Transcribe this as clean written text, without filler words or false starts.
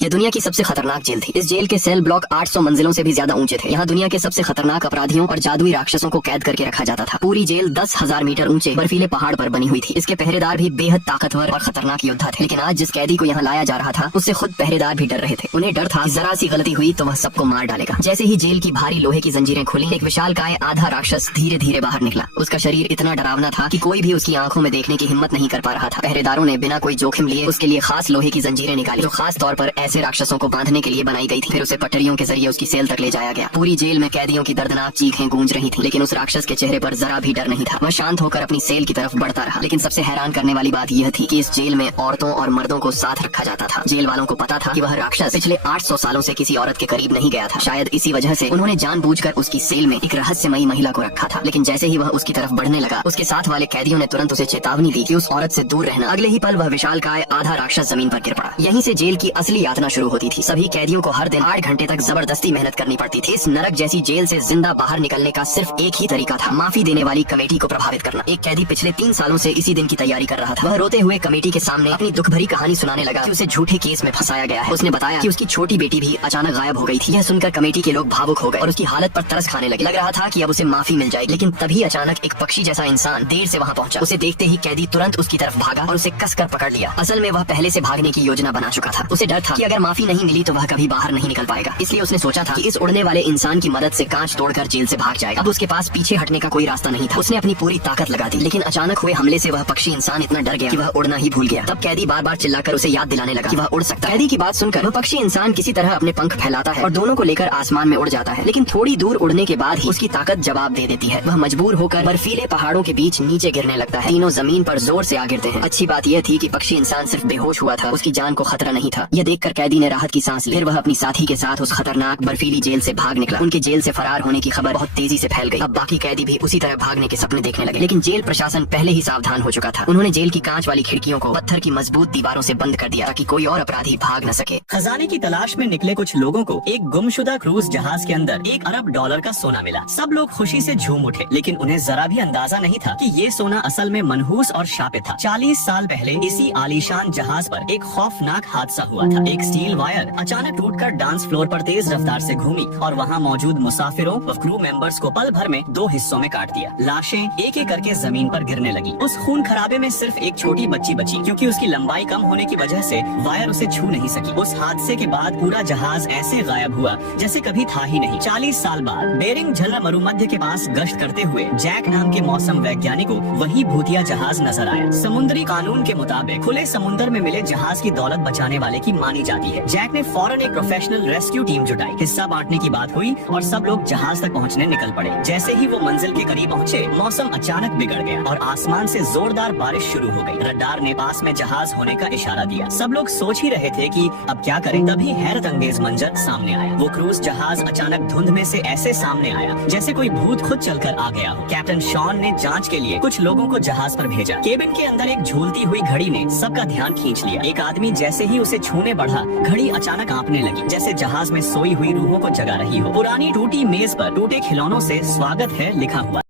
ये दुनिया की सबसे खतरनाक जेल थी। इस जेल के सेल ब्लॉक 800 मंजिलों से भी ज्यादा ऊंचे थे। यहाँ दुनिया के सबसे खतरनाक अपराधियों और जादुई राक्षसों को कैद करके रखा जाता था। पूरी जेल 10,000 मीटर ऊंचे बर्फीले पहाड़ पर बनी हुई थी। इसके पहरेदार भी बेहद ताकतवर और खतरनाक योद्धा थे। लेकिन आज जिस कैदी को यहाँ लाया जा रहा था, उससे खुद पहरेदार भी डर रहे थे। उन्हें डर था जरा सी गलती हुई तो वह सबको मार डालेगा। जैसे ही जेल की भारी लोहे की जंजीरें खुली, एक विशालकाय आधा राक्षस धीरे धीरे बाहर निकला। उसका शरीर इतना डरावना था कि कोई भी उसकी आंखों में देखने की हिम्मत नहीं कर पा रहा था। पहरेदारों ने बिना कोई जोखिम लिए उसके लिए खास लोहे की जंजीरें निकाली, जो खास तौर पर ऐसे राक्षसों को बांधने के लिए बनाई गई थी। फिर उसे पटरियों के जरिए उसकी सेल तक ले जाया गया। पूरी जेल में कैदियों की दर्दनाक चीखें गूंज रही थी, लेकिन उस राक्षस के चेहरे पर जरा भी डर नहीं था। वह शांत होकर अपनी सेल की तरफ बढ़ता रहा। लेकिन सबसे हैरान करने वाली बात यह थी कि इस जेल में औरतों और मर्दों को साथ रखा जाता था। जेल वालों को पता था कि वह राक्षस पिछले 800 सालों से किसी औरत के करीब नहीं गया था। शायद इसी वजह से उन्होंने जानबूझकर उसकी सेल में एक रहस्यमयी महिला को रखा था। लेकिन जैसे ही वह उसकी तरफ बढ़ने लगा, उसके साथ वाले कैदियों ने तुरंत उसे चेतावनी दी कि उस औरत से दूर रहना। अगले ही पल वह विशालकाय आधा राक्षस जमीन पर गिर पड़ा। यहीं से जेल की असली यातना शुरू होती थी। सभी कैदियों को हर दिन 8 घंटे तक जबरदस्ती मेहनत करनी पड़ती थी। इस नरक जैसी जेल से जिंदा बाहर निकलने का सिर्फ एक ही तरीका था, माफी देने वाली कमेटी को प्रभावित करना। एक कैदी पिछले 3 सालों से इसी दिन की तैयारी कर रहा था। वह रोते हुए कमेटी के सामने अपनी दुख भरी कहानी सुनाने लगा कि उसे झूठे केस में फंसाया गया है। उसने बताया कि उसकी छोटी बेटी भी अचानक गायब हो गई थी। यह सुनकर कमेटी के लोग भावुक हो गए और उसकी हालत पर तरस खाने लगे। लग रहा था कि अब उसे माफी मिल जाएगी। लेकिन तभी अचानक एक पक्षी जैसा इंसान देर से वहाँ पहुंचा। उसे देखते ही कैदी तुरंत उसकी तरफ भागा और उसे कसकर पकड़ लिया। असल में वह पहले से भागने की योजना बना चुका था। उसे डर था कि अगर माफी नहीं मिली तो वह कभी बाहर नहीं निकल पाएगा। इसलिए उसने सोचा था कि इस उड़ने वाले इंसान की मदद से कांच तोड़कर जेल से भाग जाएगा। अब उसके पास पीछे हटने का कोई रास्ता नहीं था। उसने अपनी पूरी ताकत लगा दी, लेकिन अचानक हुए हमले से वह पक्षी इंसान इतना डर गया कि वह उड़ना ही भूल गया। तब कैदी बार बार चिल्लाकर उसे याद दिलाने लगा कि वह उड़ सकता है। कैदी की बात सुनकर वह पक्षी इंसान किसी तरह अपने पंख फैलाता है और दोनों को लेकर आसमान में उड़ जाता है। लेकिन थोड़ी दूर उड़ने के बाद ही उसकी ताकत जवाब दे देती है। वह मजबूर होकर बर्फीले पहाड़ों के बीच नीचे गिरने लगता है। तीनों जमीन पर जोर से आ गिरते हैं। अच्छी बात यह थी कि पक्षी इंसान सिर्फ बेहोश हुआ था, उसकी जान को खतरा नहीं था। यह देखकर कैदी ने राहत की सांस ली। फिर वह अपनी साथी के साथ उस खतरनाक बर्फीली जेल से भाग निकला। उनके जेल से फरार होने की खबर बहुत तेजी से फैल गई। अब बाकी कैदी भी उसी तरह भागने के सपने देखने लगे। लेकिन जेल प्रशासन पहले ही सावधान हो चुका था। उन्होंने जेल की कांच वाली खिड़कियों को पत्थर की मजबूत दीवारों से बंद कर दिया ताकि कोई और अपराधी भाग न सके। खजाने की तलाश में निकले कुछ लोगों को एक गुमशुदा क्रूज जहाज के अंदर $1 अरब का सोना मिला। सब लोग खुशी से झूम उठे, लेकिन उन्हें जरा भी अंदाजा नहीं था कि ये सोना असल में मनहूस और शापित था। 40 साल पहले इसी आलीशान जहाज पर एक खौफनाक हादसा हुआ था। एक स्टील वायर अचानक टूटकर डांस फ्लोर पर तेज रफ्तार से घूमी और वहाँ मौजूद मुसाफिरों व क्रू मेंबर्स को पल भर में 2 हिस्सों में काट दिया। लाशें एक एक करके जमीन पर गिरने लगी। उस खून खराबे में सिर्फ एक छोटी बच्ची बची, क्योंकि उसकी लंबाई कम होने की वजह से वायर उसे छू नहीं सकी। उस हादसे के बाद पूरा जहाज ऐसे गायब हुआ जैसे कभी था ही नहीं। 40 साल बाद बेरिंग झरना मरुमध्य के पास गश्त करते हुए जैक नाम के मौसम वैज्ञानिक को वही भूतिया जहाज नजर आया। समुद्री कानून के मुताबिक खुले समुद्र में मिले जहाज की दौलत बचाने वाले की मानी जाती है। जैक ने फौरन एक प्रोफेशनल रेस्क्यू टीम जुटाई। हिस्सा बांटने की बात हुई और सब लोग जहाज तक पहुंचने निकल पड़े। जैसे ही वो मंजिल के करीब पहुंचे, मौसम अचानक बिगड़ गया और आसमान से जोरदार बारिश शुरू हो गई। रडार ने पास में जहाज होने का इशारा दिया। सब लोग सोच ही रहे थे कि अब क्या करें। तभी हैरत अंगेज मंजर सामने आया। वो क्रूज जहाज अचानक धुंध में से ऐसे सामने आया जैसे कोई भूत खुद चलकर आ गया हो। कैप्टन शॉन ने जांच के लिए कुछ लोगों को जहाज पर भेजा। केबिन के अंदर एक झूलती हुई घड़ी ने सबका ध्यान खींच लिया। एक आदमी जैसे ही उसे छूने बढ़ा, घड़ी अचानक कांपने लगी, जैसे जहाज में सोई हुई रूहों को जगा रही हो। पुरानी टूटी मेज पर टूटे खिलौनों से स्वागत है लिखा हुआ।